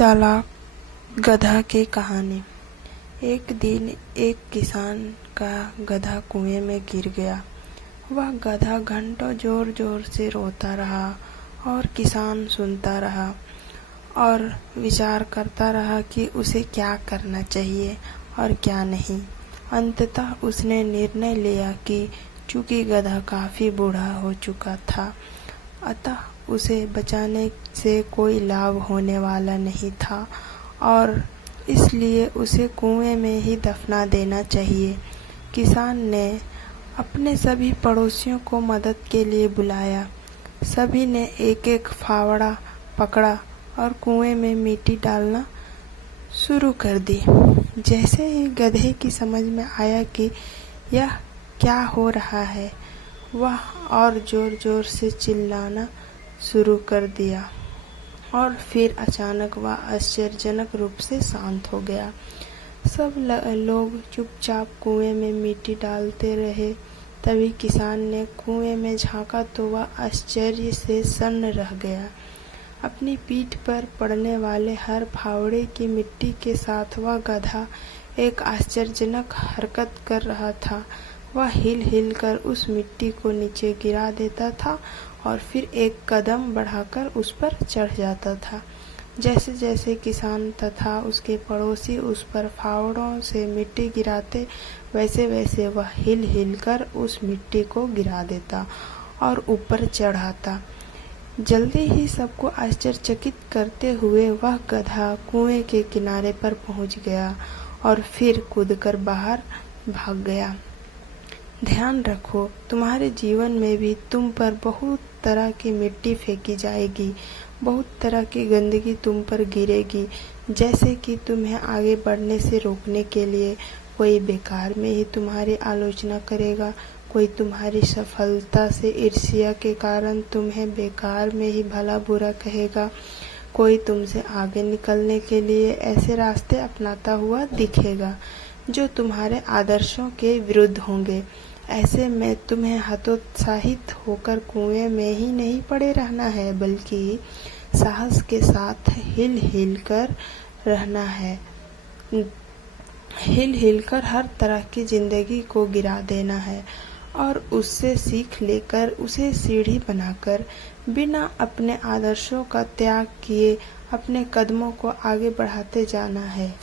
चालाक गधा की कहानी। एक दिन एक किसान का गधा कुएं में गिर गया। वह गधा घंटों जोर जोर से रोता रहा और किसान सुनता रहा और विचार करता रहा कि उसे क्या करना चाहिए और क्या नहीं। अंततः उसने निर्णय लिया कि चूंकि गधा काफी बूढ़ा हो चुका था, अतः उसे बचाने से कोई लाभ होने वाला नहीं था और इसलिए उसे कुएं में ही दफना देना चाहिए। किसान ने अपने सभी पड़ोसियों को मदद के लिए बुलाया। सभी ने एक एक फावड़ा पकड़ा और कुएं में मिट्टी डालना शुरू कर दी। जैसे ही गधे की समझ में आया कि यह क्या हो रहा है, वह और जोर जोर से चिल्लाना शुरू कर दिया और फिर अचानक वह आश्चर्यजनक रूप से शांत हो गया। सब लोग चुपचाप कुएं में मिट्टी डालते रहे। तभी किसान ने कुएं में झांका तो वह आश्चर्य से सन्न रह गया। अपनी पीठ पर पड़ने वाले हर फावड़े की मिट्टी के साथ वह गधा एक आश्चर्यजनक हरकत कर रहा था। वह हिल हिल कर उस मिट्टी को नीचे गिरा देता था और फिर एक कदम बढ़ाकर उस पर चढ़ जाता था। जैसे जैसे किसान तथा उसके पड़ोसी उस पर फावड़ों से मिट्टी गिराते, वैसे वैसे वह हिल हिल कर उस मिट्टी को गिरा देता और ऊपर चढ़ाता। जल्दी ही सबको आश्चर्यचकित करते हुए वह गधा कुएं के किनारे पर पहुंच गया और फिर कूदकर बाहर भाग गया। ध्यान रखो, तुम्हारे जीवन में भी तुम पर बहुत तरह की मिट्टी फेंकी जाएगी, बहुत तरह की गंदगी तुम पर गिरेगी। जैसे कि तुम्हें आगे बढ़ने से रोकने के लिए कोई बेकार में ही तुम्हारी आलोचना करेगा, कोई तुम्हारी सफलता से ईर्ष्या के कारण तुम्हें बेकार में ही भला बुरा कहेगा, कोई तुमसे आगे निकलने के लिए ऐसे रास्ते अपनाता हुआ दिखेगा जो तुम्हारे आदर्शों के विरुद्ध होंगे। ऐसे में तुम्हें हतोत्साहित होकर कुएं में ही नहीं पड़े रहना है, बल्कि साहस के साथ हिल हिल कर रहना है। हिल हिल कर हर तरह की जिंदगी को गिरा देना है और उससे सीख लेकर उसे सीढ़ी बनाकर बिना अपने आदर्शों का त्याग किए अपने कदमों को आगे बढ़ाते जाना है।